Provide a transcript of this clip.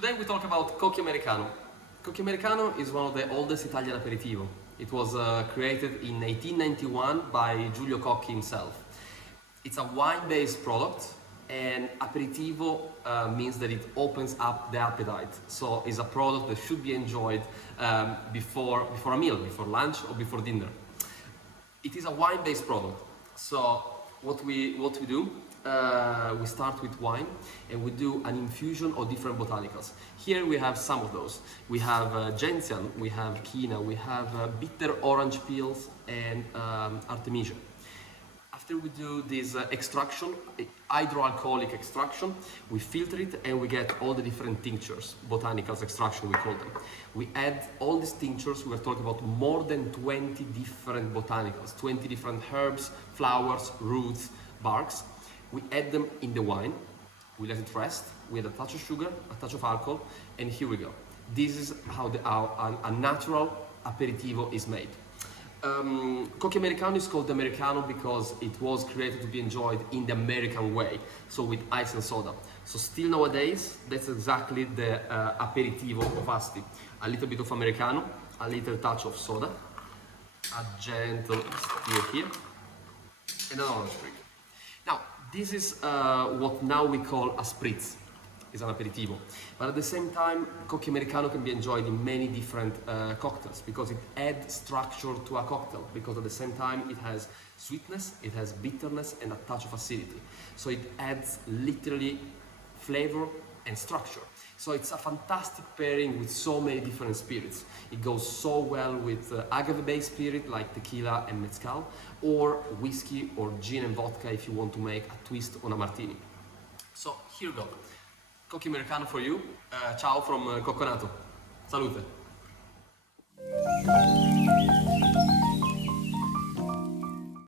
Today we talk about Cocchi Americano. Cocchi Americano is one of the oldest Italian aperitivo. It was created in 1891 by Giulio Cocchi himself. It's a wine-based product, and aperitivo means that it opens up the appetite. So it's a product that should be enjoyed before a meal, before lunch or before dinner. It is a wine-based product. So what we do, we start with wine and we do an infusion of different botanicals. Here we have some of those. We have gentian, we have quina, we have bitter orange peels and artemisia. After we do this extraction, hydroalcoholic extraction, we filter it and we get all the different tinctures, botanicals extraction we call them. We add all these tinctures, we are talking about more than 20 different botanicals, 20 different herbs, flowers, roots, barks. We add them in the wine, we let it rest, we add a touch of sugar, a touch of alcohol, and here we go. This is how a natural aperitivo is made. Cocchi Americano is called Americano because it was created to be enjoyed in the American way, so with ice and soda. So still nowadays, that's exactly the aperitivo of Asti. A little bit of Americano, a little touch of soda, a gentle stir here, and an orange drink. Now, this is what now we call a spritz. It's an aperitivo. But at the same time, Cocchi Americano can be enjoyed in many different cocktails because it adds structure to a cocktail, because at the same time it has sweetness, it has bitterness and a touch of acidity. So it adds literally flavor and structure. So it's a fantastic pairing with so many different spirits. It goes so well with agave-based spirit like tequila and mezcal, or whiskey or gin and vodka if you want to make a twist on a martini. So here we go. Cocchi Americano for you. Ciao from Cocconato. Salute.